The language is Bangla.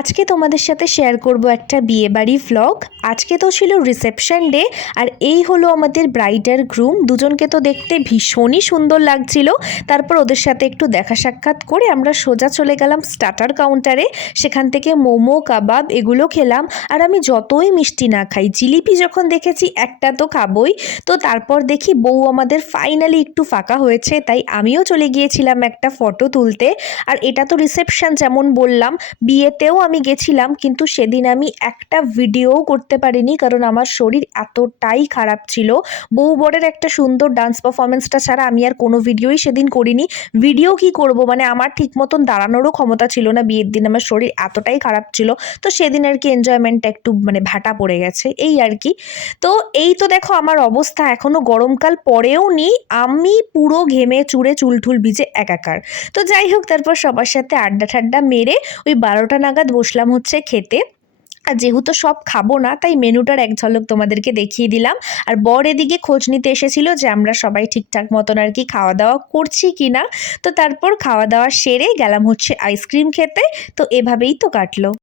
আজকে তোমাদের সাথে শেয়ার করব একটা বিয়েবাড়ি ভ্লগ। আজকে তো ছিল রিসেপশন ডে, আর এই হলো আমাদের ব্রাইড আর গ্রুম। দুজনকে তো দেখতে ভীষণই সুন্দর লাগছিল। তারপর ওদের সাথে একটু দেখা সাক্ষাৎ করে আমরা সোজা চলে গেলাম স্টার্টার কাউন্টারে। সেখান থেকে মোমো, কাবাব এগুলো খেলাম। আর আমি যতই মিষ্টি না খাই, জিলিপি যখন দেখেছি একটা তো খাবই। তো তারপর দেখি বউ আমাদের ফাইনালি একটু ফাঁকা হয়েছে, তাই আমিও চলে গিয়েছিলাম একটা ফটো তুলতে। আর এটা তো রিসেপশন, যেমন বললাম। বিয়েতেও আমি গেছিলাম, কিন্তু সেদিন আমি একটা ভিডিও করতে পারিনি, কারণ আমার শরীর এতটাই খারাপ ছিল। বউ বরের একটা সুন্দর ডান্স পারফরমেন্সটা ছাড়া আমি আর কোনো ভিডিওই সেদিন করিনি। ভিডিও কি করব, মানে আমার ঠিক মতন দাঁড়ানোরও ক্ষমতা ছিল না বিয়ের দিন, আমার শরীর এতটাই খারাপ ছিল। তো সেদিন আর কি এনজয়মেন্টটা একটু মানে ভাটা পড়ে গেছে, এই আর কি। তো এই তো দেখো আমার অবস্থা, এখনো গরমকাল পরেও নি, আমি পুরো ঘেমে চুড়ে চুলঠুল ভিজে একাকার। তো যাই হোক, তারপর সবার সাথে আড্ডা ঠাড্ডা মেরে ওই 12টা নাগাদ বসলাম হচ্ছে খেতে। আর যেহেতু সব খাবো না, তাই মেনুটার এক ঝলক তোমাদেরকে দেখিয়ে দিলাম। আর বর এদিকে খোঁজ নিতে এসেছিল যে আমরা সবাই ঠিকঠাক মতন আর কি খাওয়া দাওয়া করছি কিনা। তো তারপর খাওয়া দাওয়া সেরে গেলাম হচ্ছে আইসক্রিম খেতে। তো এভাবেই তো কাটলো।